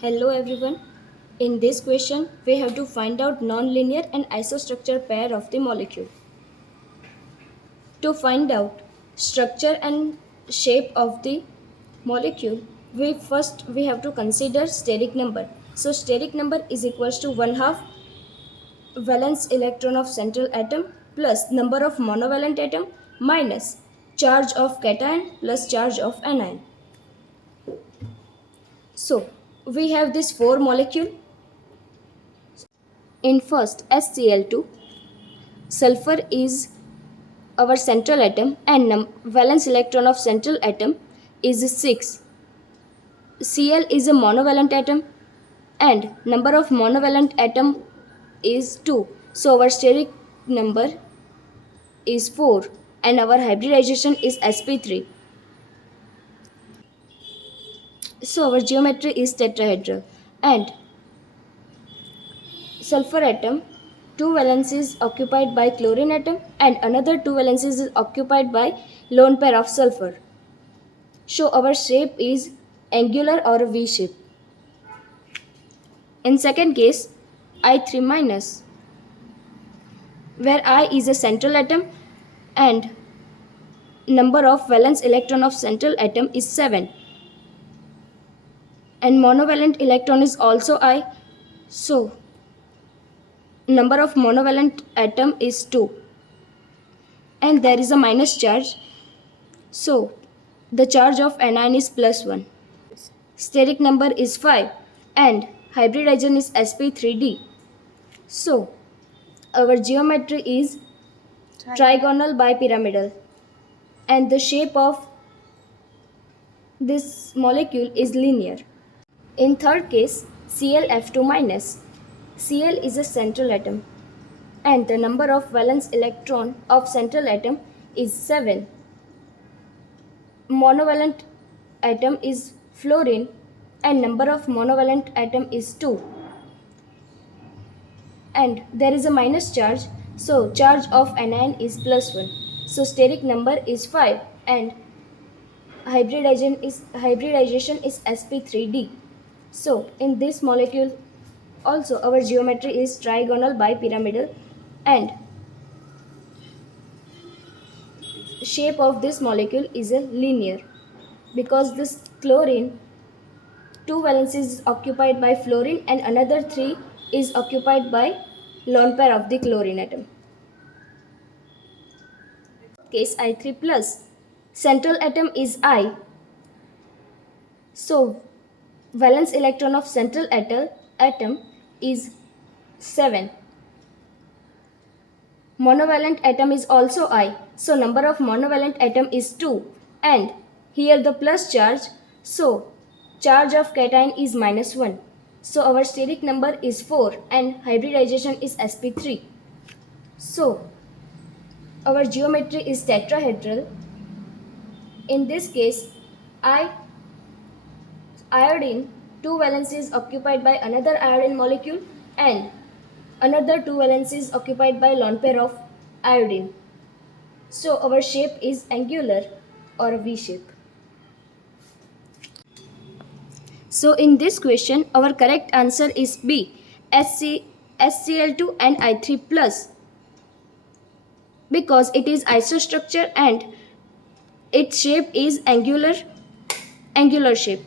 Hello everyone. In this question, we have to find out nonlinear and isostructure pair of the molecule. To find out structure and shape of the molecule, we have to consider steric number. So steric number is equals to 1 half valence electron of central atom plus number of monovalent atom minus charge of cation plus charge of anion. So we have this four molecule. In first SCl2, sulfur is our central atom and valence electron of central atom is 6. Cl is a monovalent atom and number of monovalent atom is 2. So our steric number is 4 and our hybridization is sp3. So our geometry is tetrahedral and sulfur atom, two valences occupied by chlorine atom and another two valences is occupied by lone pair of sulfur. So our shape is angular or a V shape. In second case, I3 minus, where I is a central atom and number of valence electron of central atom is 7 and monovalent electron is also I. So number of monovalent atom is 2 and there is a minus charge. So the charge of anion is plus 1. Steric number is 5 and hybridization is sp3d. So our geometry is trigonal bipyramidal and the shape of this molecule is linear. In third case, ClF2 minus. Cl is a central atom and the number of valence electron of central atom is 7. Monovalent atom is fluorine and number of monovalent atom is 2. And there is a minus charge, so charge of anion is plus 1. So steric number is 5 and hybridization is sp3d. So in this molecule also our geometry is trigonal bipyramidal and shape of this molecule is a linear because this chlorine, two valences is occupied by fluorine and another 3 is occupied by lone pair of the chlorine atom. Case I3 plus. Central atom is I. So valence electron of central atom is 7. Monovalent atom is also I. So number of monovalent atom is 2 and here the plus charge, so charge of cation is minus 1. So our steric number is 4 and hybridization is sp3. So our geometry is tetrahedral. In this case, iodine, two valences occupied by another iodine molecule and another two valences occupied by lone pair of iodine. So our shape is angular or a V shape. So in this question, our correct answer is B, SCl2 and I3 plus, because it is isostructure and its shape is angular shape.